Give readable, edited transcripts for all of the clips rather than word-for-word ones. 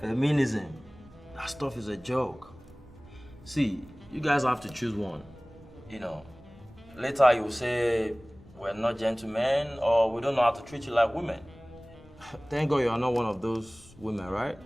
Feminism. That stuff is a joke. See, you guys have to choose one. You know, later you'll say we're not gentlemen or we don't know how to treat you like women. Thank God you are not one of those women, right?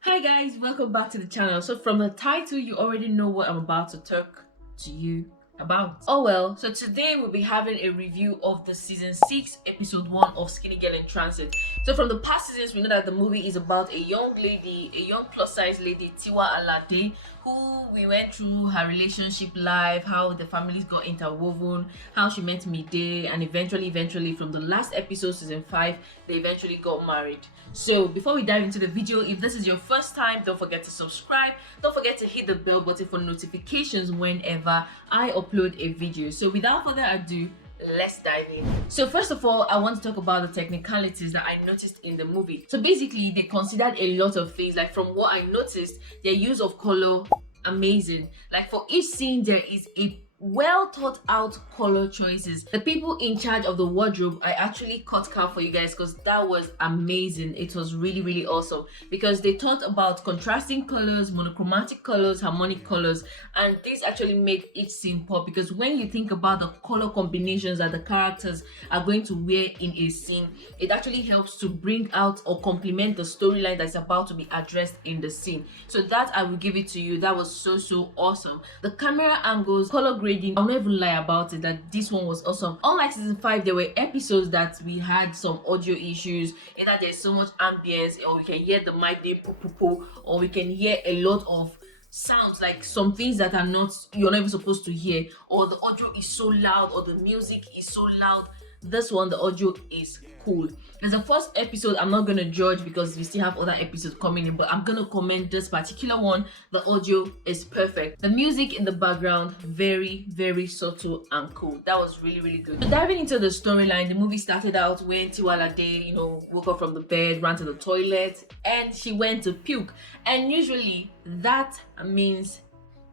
Hi guys, welcome back to the channel. So from the title, you already know what I'm about to talk to you about. Oh well, so today we'll be having a review of the season 6 episode 1 of Skinny Girl in Transit. So from the past seasons, we know that the movie is about a young lady, a young plus size lady, Tiwa and Mide, who we went through her relationship life, how the families got interwoven, how she met Mide, and eventually from the last episode, season 5, they eventually got married. So before we dive into the video, if this is your first time, don't forget to subscribe, don't forget to hit the bell button for notifications whenever I upload a video. So without further ado, let's dive in. So first of all, I want to talk about the technicalities that I noticed in the movie. So basically, they considered a lot of things. Like from what I noticed, their use of color, amazing. Like for each scene, there is a well thought out color choices. The people in charge of the wardrobe, I actually cut cap for you guys because that was amazing. It was really awesome because they thought about contrasting colors, monochromatic colors, harmonic colors, and this actually made each scene pop. Because when you think about the color combinations that the characters are going to wear in a scene, it actually helps to bring out or complement the storyline that's about to be addressed in the scene. So that, I will give it to you, that was so awesome. The camera angles, color grading, I'll never lie about it that this one was awesome. Unlike season 5, there were episodes that we had some audio issues, either there's so much ambience, or we can hear the mic dey po, or we can hear a lot of sounds, like some things that are not, you're not even supposed to hear, or the audio is so loud, or the music is so loud. This one, the audio is cool. As a first episode, I'm not gonna judge because we still have other episodes coming in, but I'm gonna comment this particular one. The audio is perfect. The music in the background, very subtle and cool. That was really good. So diving into the storyline, the movie started out when Tiwa Mide, woke up from the bed, ran to the toilet, and she went to puke. And usually that means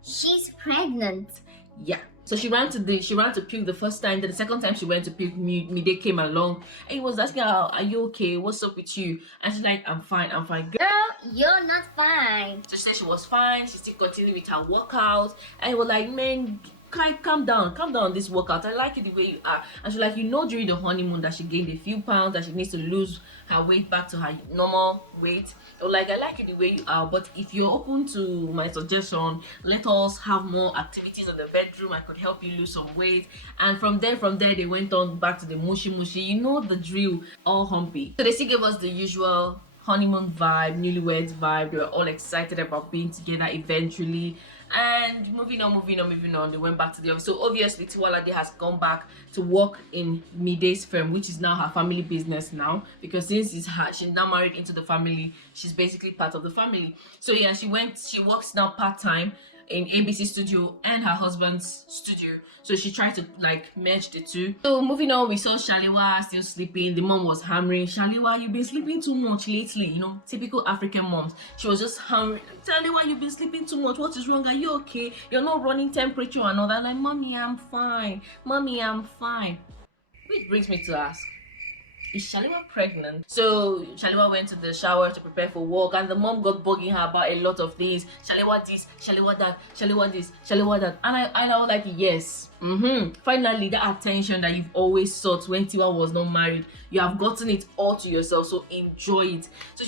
she's pregnant. Yeah. So she ran to puke the first time. Then the second time she went to puke, Mide came along and he was asking her, "Are you okay? What's up with you?" And she's like, I'm fine. Girl, you're not fine. So she said she was fine. She still continued with her workout. And he was like, "Man, calm down on this workout. I like you the way you are." And she's like, during the honeymoon that she gained a few pounds, that she needs to lose her weight back to her normal weight. Or like, "I like you the way you are, but if you're open to my suggestion, let us have more activities in the bedroom. I could help you lose some weight." And from there they went on back to the mushy, the drill, all humpy. So they still gave us the usual honeymoon vibe, newlyweds vibe. They were all excited about being together eventually. And moving on, they went back to the office. So obviously Tiwa Mide has gone back to work in Mide's firm, which is now her family business now, because since she's now married into the family, she's basically part of the family. So yeah, she works now part-time in ABC studio and her husband's studio. So she tried to like merge the two. So moving on, we saw Shaliwa still sleeping. The mom was hammering, "Shaliwa, you've been sleeping too much lately." Typical African moms. She was just hammering, "Shaliwa, you've been sleeping too much. What is wrong? Are you okay? You're not running temperature and all that." Like, "Mommy, I'm fine. Mommy, I'm fine." Which brings me to ask, is Shaliwa pregnant? So Shaliwa went to the shower to prepare for work, and the mom got bugging her about a lot of things. Shaliwa this, Shaliwa that, Shaliwa this, Shaliwa that. And I was like, yes. Finally, that attention that you've always sought when Tiwa was not married, you have gotten it all to yourself. So enjoy it. So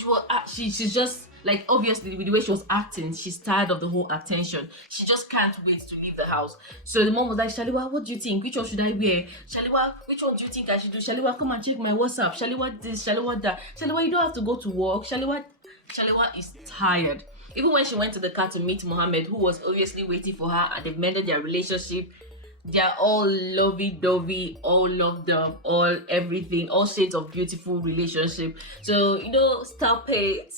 she's just like, obviously with the way she was acting, she's tired of the whole attention. She just can't wait to leave the house. So the mom was like, "Shaliwa, what do you think? Which one should I wear? Shaliwa, which one do you think I should do? Shaliwa, come and check my WhatsApp. Shaliwa this, Shaliwa that. Shaliwa, you don't have to go to work. Shaliwa is tired." Even when she went to the car to meet Mohammed, who was obviously waiting for her, and they've mended their relationship, they're all lovey-dovey, all loved up, all everything, all shades of beautiful relationship. So stop that.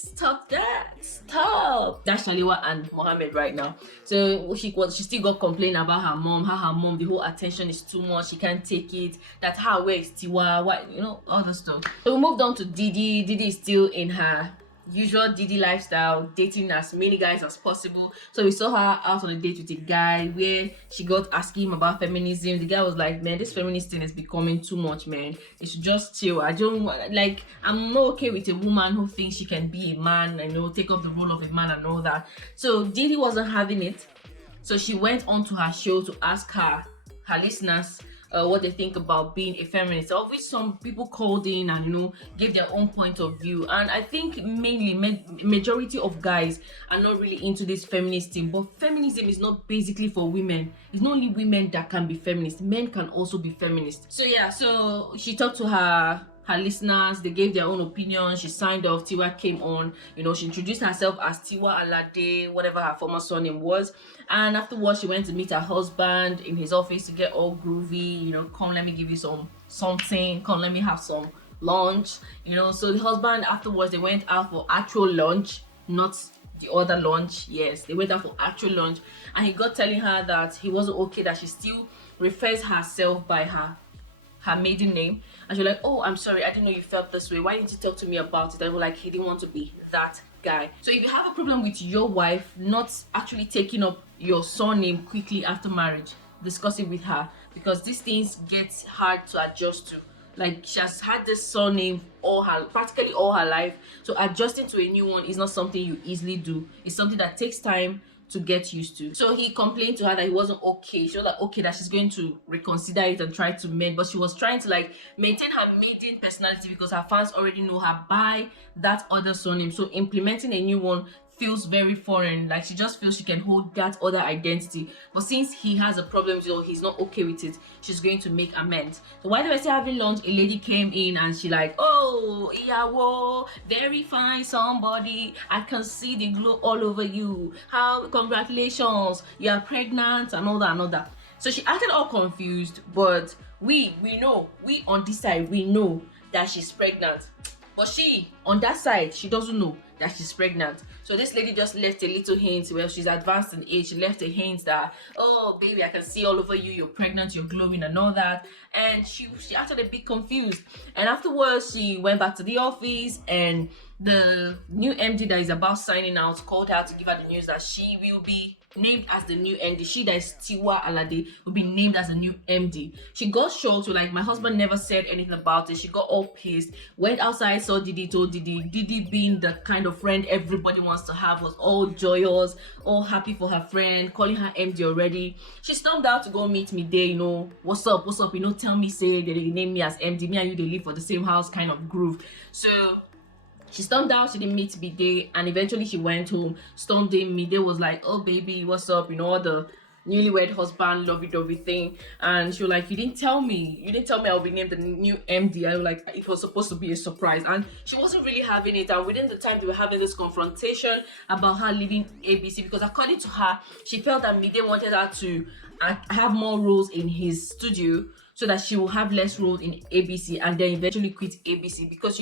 That's Shaliwa and Mohammed right now. So she still got complaining about her mom, how her mom, the whole attention is too much, she can't take it, that her way is Tiwa, all the stuff. So we moved on to Didi. Didi is still in her usual Didi lifestyle, dating as many guys as possible. So we saw her out on a date with a guy where she got asking him about feminism. The guy was like, man, this feminist thing is becoming too much, man. It's just chill. I'm not okay with a woman who thinks she can be a man and take up the role of a man and all that. So Didi wasn't having it. So she went on to her show to ask her listeners what they think about being a feminist, of which some people called in and gave their own point of view. And I think mainly majority of guys are not really into this feminist thing. But feminism is not basically for women. It's not only women that can be feminist, men can also be feminist. So yeah, so she talked to her listeners, they gave their own opinions. She signed off. Tiwa came on, she introduced herself as Tiwa Alade, whatever her former surname was. And afterwards, she went to meet her husband in his office to get all groovy, come, let me give you something, come, let me have some lunch, So the husband, afterwards, they went out for actual lunch, not the other lunch. Yes, they went out for actual lunch. And he got telling her that he wasn't okay, that she still refers herself by her maiden name. And she was like, oh, I'm sorry, I didn't know you felt this way. Why didn't you talk to me about it? I was like, he didn't want to be that guy. So if you have a problem with your wife not actually taking up your surname quickly after marriage, discuss it with her, because these things get hard to adjust to. Like, she has had this surname practically all her life. So adjusting to a new one is not something you easily do. It's something that takes time to get used to. So he complained to her that he wasn't okay. She was like, okay, that she's going to reconsider it and try to mend, but she was trying to maintain her maiden personality because her fans already know her by that other surname. So implementing a new one feels very foreign. Like, she just feels she can hold that other identity. But since he has a problem, he's not okay with it, she's going to make amends. So while they were still having lunch, a lady came in and she like, oh, Iyawo, very fine somebody. I can see the glow all over you. How, congratulations, you are pregnant and all that. So she acted all confused, but we on this side, we know that she's pregnant. But she, on that side, she doesn't know that she's pregnant. So this lady just left a little hint. Well, she's advanced in age. She left a hint that, oh, baby, I can see all over you. You're pregnant, you're glowing and all that. And she acted a bit confused. And afterwards, she went back to the office, and the new MD that is about signing out called her to give her the news that she will be named as the new MD. She, that is Tiwa Alade, will be named as the new MD. She got shocked. Like, my husband never said anything about it. She got all pissed. Went outside, saw Didi, told Didi. Didi, being the kind of friend everybody wants to have, was all joyous, all happy for her friend, calling her MD already. She stormed out to go meet Mide. What's up? Tell me, say they name me as MD. Me and you, they live for the same house, kind of groove. So she stormed out, she didn't meet Mide, and eventually she went home, stormed in. Mide was like, oh baby, what's up? All the newlywed husband, lovey-dovey thing. And she was like, you didn't tell me I'll be named the new MD. I was like, it was supposed to be a surprise. And she wasn't really having it. And within the time, they were having this confrontation about her leaving ABC, because according to her, she felt that Mide wanted her to have more roles in his studio, so that she will have less roles in ABC and then eventually quit ABC. Because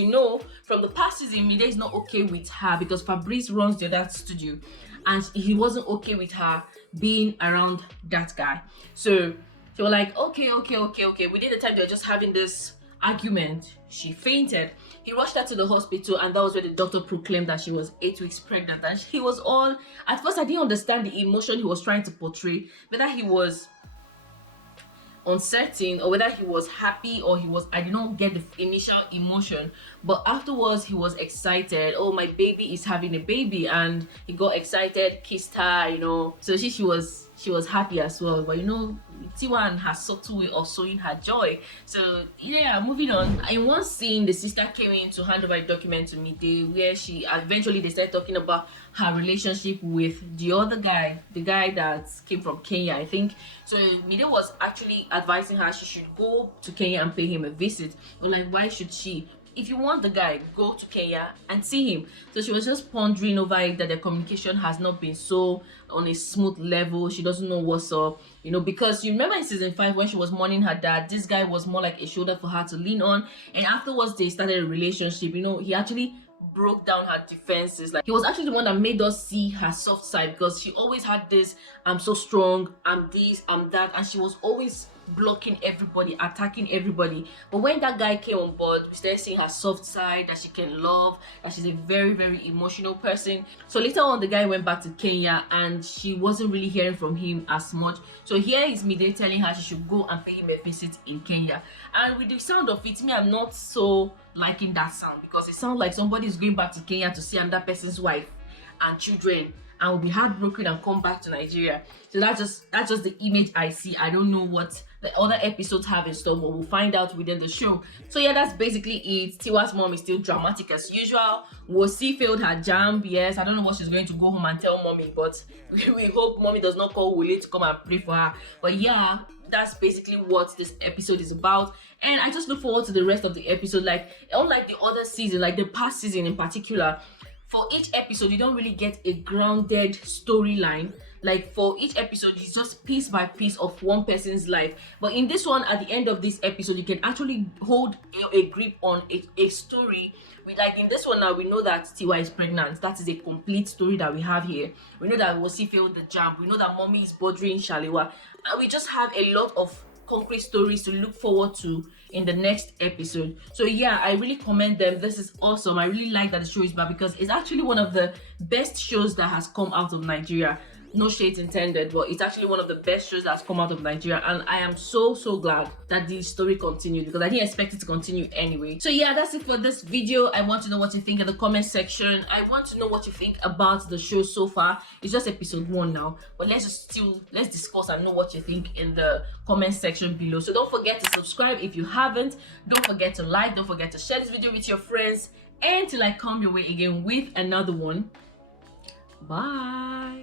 from the past season, Mide is not okay with her because Fabrice runs the other studio and he wasn't okay with her being around that guy. So she was like, okay. Within the time they were just having this argument, she fainted. He rushed her to the hospital, and that was where the doctor proclaimed that she was 8 weeks pregnant. And he was all, at first I didn't understand the emotion he was trying to portray, whether he was uncertain or whether he was happy or I did not get the initial emotion, but afterwards he was excited. Oh, my baby is having a baby, and he got excited, kissed her, so she was happy as well. But Tiwa has subtle way of showing her joy. So yeah, moving on. In one scene, the sister came in to hand over a document to Mide, where they started talking about her relationship with the other guy, the guy that came from Kenya, I think. So Mide was actually advising her she should go to Kenya and pay him a visit. Or like, why should she? If you want the guy, go to Kenya and see him. So she was just pondering over it, that the communication has not been so on a smooth level. She doesn't know what's up, because you remember in season 5 when she was mourning her dad, this guy was more like a shoulder for her to lean on. And afterwards they started a relationship. He actually broke down her defenses. Like, he was actually the one that made us see her soft side, because she always had this, I'm so strong, I'm this, I'm that, and she was always blocking everybody, attacking everybody. But when that guy came on board, we started seeing her soft side, that she can love, that she's a very, very emotional person. So later on, the guy went back to Kenya and she wasn't really hearing from him as much. So here is Mide telling her she should go and pay him a visit in Kenya. And with the sound of it, me, I'm not so liking that sound, because it sounds like somebody is going back to Kenya to see another person's wife and children and will be heartbroken and come back to Nigeria. So that's just the image I see. I don't know what the other episodes have in store, but we'll find out within the show. So yeah, that's basically it. Tiwa's mom is still dramatic as usual. Wosi failed her jam. Yes, I don't know what she's going to go home and tell mommy, but we hope mommy does not call Wole to come and pray for her. But yeah, that's basically what this episode is about, and I just look forward to the rest of the episode. Like, unlike the other season, like the past season in particular, for each episode you don't really get a grounded storyline. Like, for each episode it's just piece by piece of one person's life, but in this one, at the end of this episode, you can actually hold a grip on a story. Like in this one now, we know that Tiwa is pregnant. That is a complete story that we have here. We know that Wosi failed the jam. We know that mommy is bothering Shalewa, and we just have a lot of concrete stories to look forward to in the next episode. So yeah, I really commend them. This is awesome. I really like that the show is back, because it's actually one of the best shows that has come out of Nigeria. No shades intended, but it's actually one of the best shows that's come out of Nigeria, and I am so glad that the story continued, because I didn't expect it to continue anyway. So yeah, that's it for this video. I want to know what you think in the comment section. I want to know what you think about the show so far. It's just episode 1 now, but let's discuss and know what you think in the comment section below. So don't forget to subscribe if you haven't. Don't forget to like, don't forget to share this video with your friends, and till I come your way again with another one. Bye.